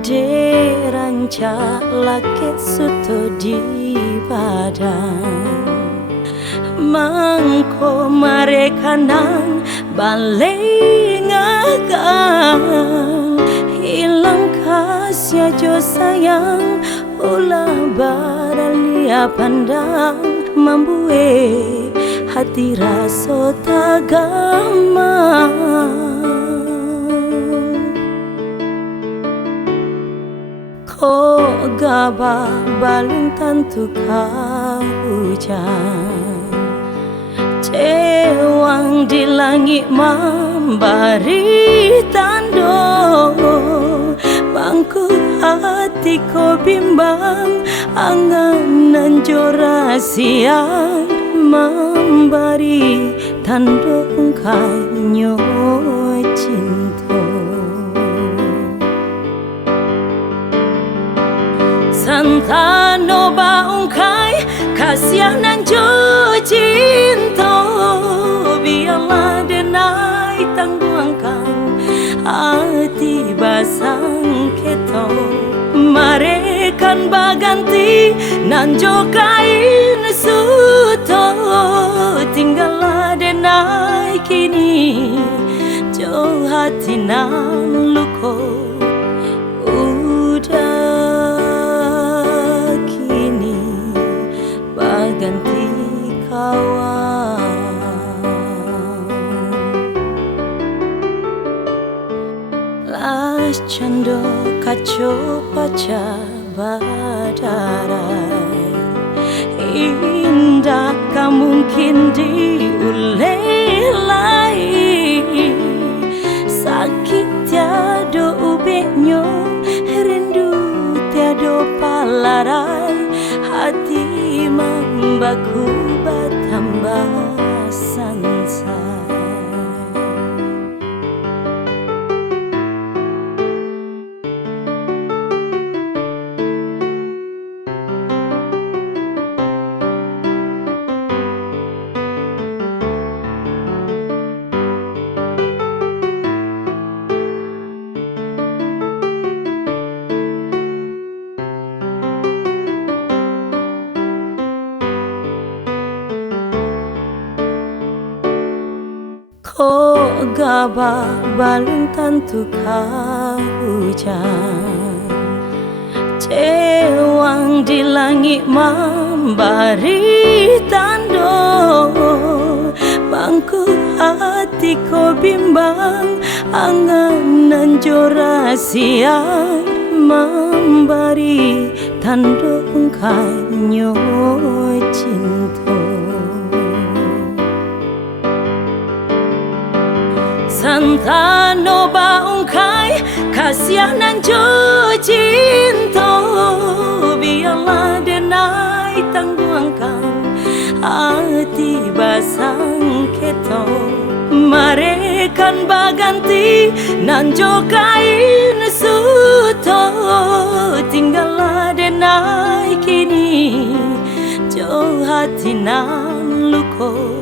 Deranca lake suto di padang mangko mereka nang balik ngagang hilang kasih jo sayang ulah baralia pandang membue hati rasa tagama. Ko gaba balung tantu hujan cewang di langit memberi tando bangku hatiku bimbang angan jora siang memberi tando ungkanyo cinta. Santano baungkai kasihanan jo cinta biarlah denai tangguangkan hati basang keto marekan baganti nan jo kain suto tinggallah denai kini jo hati nan luko ganti kawan las cando kaco paca badarai indah mungkin diulelai sakit tiada ubeknya rindu tiada palarai hati membaku bertambah sansa. Ko gaba balung tantu hujan cewang di langit memberi tando bangku hatiku bimbang angan jora siang memberi tando ungkanyo cinta. Santano baungkai kasihanan jo cinta biarlah denai tangguangkan hati basang keto marekan baganti nan jo kain suto tinggallah denai kini jo hati nan luko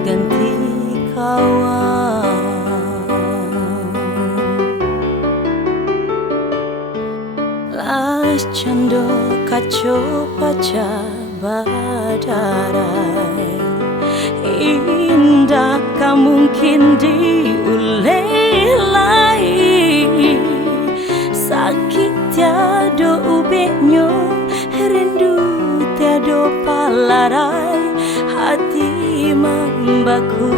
ganti kawan las cando kaco paca badarai indah mungkin diulelai sakit tiada ubeknya rindu tiada palarai hati membaku